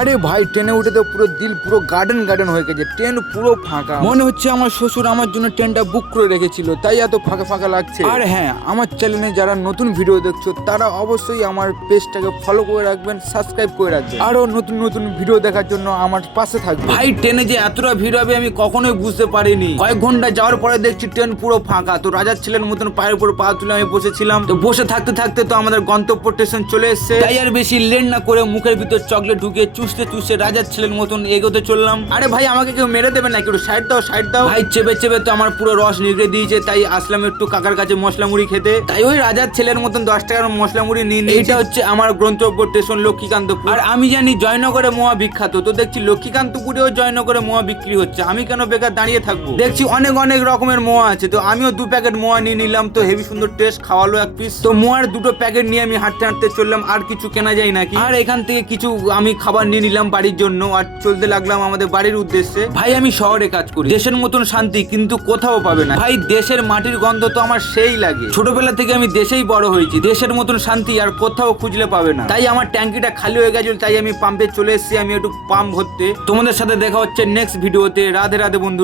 আরে ভাই ট্রেনে উঠে তো পুরো দিল পুরো গার্ডেন গার্ডেন হয়ে গেছে, ট্রেন পুরো ফাঁকা। মনে হচ্ছে আমার শ্বশুর আমার জন্য ট্রেনটা বুক করে রেখেছিল, তাই এত ফাঁকা ফাঁকা লাগছে। আর হ্যাঁ, আমার চ্যানেলে যারা নতুন ভিডিও দেখছো তারা অবশ্যই আমার পেজটাকে ফলো করে রাখবেন, সাবস্ক্রাইব করে রাখবেন, আরো নতুন নতুন ভিডিও দেখার জন্য আমার পাশে থাকবেন। ভাই ট্রেনে যে এতটা ভিড় হবে আমি কখনোই বুঝতে পারিনি। কয়েক ঘন্টা যাওয়ার পরে দেখছি ট্রেন পুরো ফাঁকা। তো রাজার ছেলের মতন পায়ের উপর পা তুলে আমি বসেছিলাম। তো বসে থাকতে থাকতে তো আমাদের গন্তব্য স্টেশন চলে এসেছে। তাই আর বেশি লেট না করে মুখের ভিতর চকলেট ঢুকিয়ে চুষতে চুষতে রাজার ছেলের মতন এগোতে চললাম। আরে ভাই আমাকে কেউ মেরে দেবে না, একটু সাইড দাও সাইড দাও। ভাই চেপে চেপে তো আমার পুরো রস নিগড়ে দিয়েছে, তাই আসলাম একটু কাকার কাছে মশলা মুড়ি খেতে। তাই ওই রাজার ছেলের মতন 10 টাকার মশলা মুড়ি নিয়ে এইটা হচ্ছে আমার গন্তব্য স্টেশন লক্ষ্মীকান্তপুর। আর আমি জানি জয়নগরে মোয়া বিখ্যাত, তো দেখছি লক্ষ্মীকান্তপুরেও জয়নগরে মোয়া বিক্রি হচ্ছে। আমি কেন বেকার দাঁড়িয়ে থাকবো? দেখছি অনেক অনেক রকমের মোয়া আছে, তো আমিও 2 প্যাকেট মোয়া নিয়ে নিলাম। তো হেভি সুন্দর টেস্ট, খাওয়ালো 1 পিস। তো মোয়ার 2টো প্যাকেট নিয়ে আমি হাঁটতে হাঁটতে চললাম। আর কিছু কেনা যায় নাকি? আর এখান থেকে কিছু আমি খাবার নিয়ে নিলাম বাড়ির জন্য, আর চলতে লাগলাম আমাদের বাড়ির উদ্দেশ্যে। ভাই আমি শহরে কাজ করি, দেশের মতন শান্তি কিন্তু কোথাও পাবে না। ভাই দেশের মাটির গন্ধ তো আমার সেই লাগে। ছোটবেলা থেকে আমি দেশেই বড় হয়েছি, দেশের মতন শান্তি আর কোথাও খুঁজলে পাবে না। তাই আমার ট্যাঙ্কিটা খালি হয়ে গেছিল, তাই আমি পাম্পে চলে এসেছি, আমি একটু পাম্প ভরতে। তোমাদের সাথে দেখা হচ্ছে নেক্সট ভিডিওতে। রাধে রাধে বন্ধু।